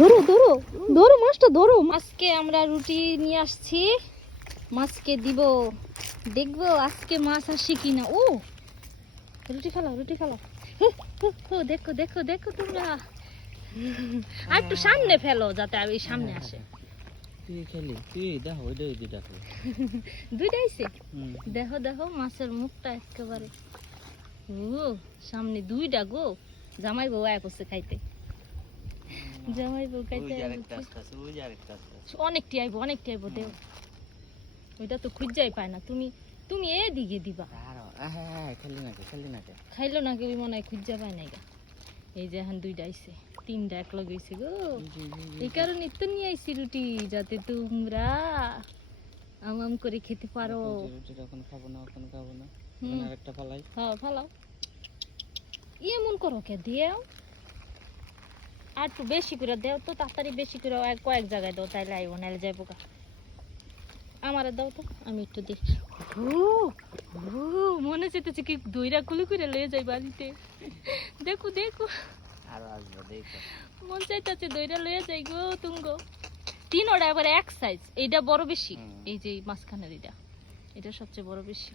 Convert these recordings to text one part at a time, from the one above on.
ধরো ধরো ধরো মাছটা ধরো। আজকে আমরা রুটি নিয়ে আসছি, মাছকে দিব, দেখবো আজকে মাছ আসে কিনা। ও রুটি ফেলাও, রুটি ফেলাও। দেখো দেখো দেখো তোমরা, আর একটু সামনে ফেলো যাতে আমি সামনে আসে। তুই খেলি, তুই দেখো ওইটাই দেখো। দুইটা আইছে, দেখো দেখো মাছের মুখটা একেবারে। ও সামনে দুইটা গো, জামাই বউ আয় করছে খাইতে, জামাই বউ খাইতে অনেকটি আইবো, অনেকটি আইবো। দেও ওইটা তো খুঁজাই পায় না, তুমি তুমি এদিকে দিবা। খাইলো না কেউ মনে হয় খুঁজা পায় নাই গা। এই যে এখন দুইটা আইছে, তিনটা এক লগে হইছে গো। এই কারণে তো নিয়ে আইছি রুটি, যাতে তোমরা আম করে খেতে পারো। এখন খাবো না, এখন খাবো না। আরেকটা ফালাই। হ্যাঁ ফালাও। এমন করো কে, দেও আর একটু বেশি করে দেও তো, তাড়াতাড়ি বেশি করে কয়েক জায়গায় দাও, তাইলে আইব, নাইলে যাইবো গা। আমারে দাও তো, আমি একটু দেখি। মনে চেতেছে কি দইরা কুলি করে লয়ে যাই বাড়িতে। দেখো দেখো, আর আসবো দেখো। মন চাইতেছে দইরা লয়ে যাই গো তুঙ্গো। তিনোটা এবার এক সাইজ, এইটা বড় বেশি, এই যে মাঝখানের এটা সবচেয়ে বড় বেশি।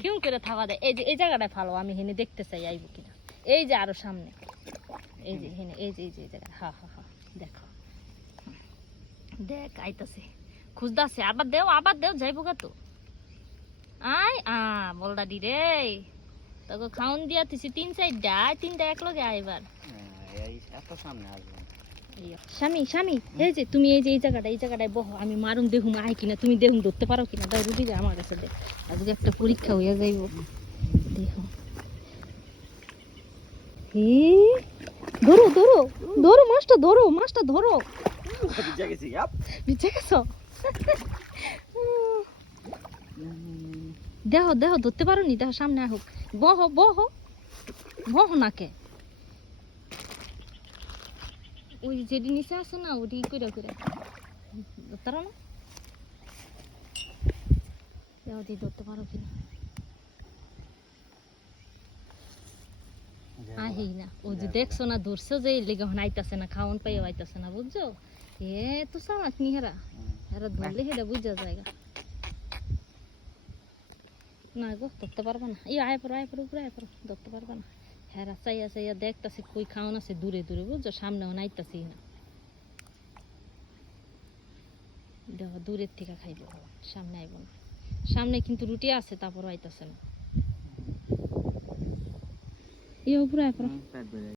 কেমন করে থাকা দেয়। এই যে এই জায়গাটায় ভালো, আমি হেনে দেখতে চাই আইব কিনা। এই যে আরো সামনে, এই যে হেনে, এই যে এই যে এই জায়গা। হা হা হা, দেখো দেখ আইতাছে, খুঁজতাছে। আবার দেও, আবার দেও, যাইবো গা তো। আয় বলদাডি রে, তোকে খাওন দিয়া তুই তিন চারটা, তিনটা এক লগে আইবার। এত সামনে আসবো স্বামী স্বামী, এই যে তুমি এই যে এই জায়গাটায় বহ, আমি মারুম দেখুম আয় কিনা, তুমি দেখুম ধরতে পারো কিনা। দাও রুটি দে আমার কাছে, দেখ আজকে একটা পরীক্ষা হইয়া যাইব। দেখো ধরো ধরো ধরো মাছটা ধরো, মাছটা ধরো। ভিজে গেছো? দেখো দেখো ধরতে পারো নি, দেখো সামনে হোক। বহ বহ বহ নাকে, ওই যেটি নিচে আছে না, ওটি করে করে ধরতে পারো না। দেখো দি ধরতে পারো কিনা। আহি না, ও যে দেখছো না ধরছো যে, এই লেগে আইতাছে না, খাওয়ান পাইও আইতাছে না, বুঝছো? এ তো সামাক নি হেরা, হেরা ধরলে হেরা বুঝা জায়গা না গো, ধরতে পারবা না। এই আয় পড়ো, আয় পড়ো, উপরে আয় পড়ো, ধরতে পারবা না। হেরা চাইয়া চাইয়া দেখতাছে কই খাওয়ান আছে দূরে দূরে, বুঝছো? সামনেও নাইতাছি না। দেখো দূরের থেকে খাইব, সামনে আইব না। সামনে কিন্তু রুটি আছে, তারপর আইতাছে না। এই উপরে আয় পড়ো।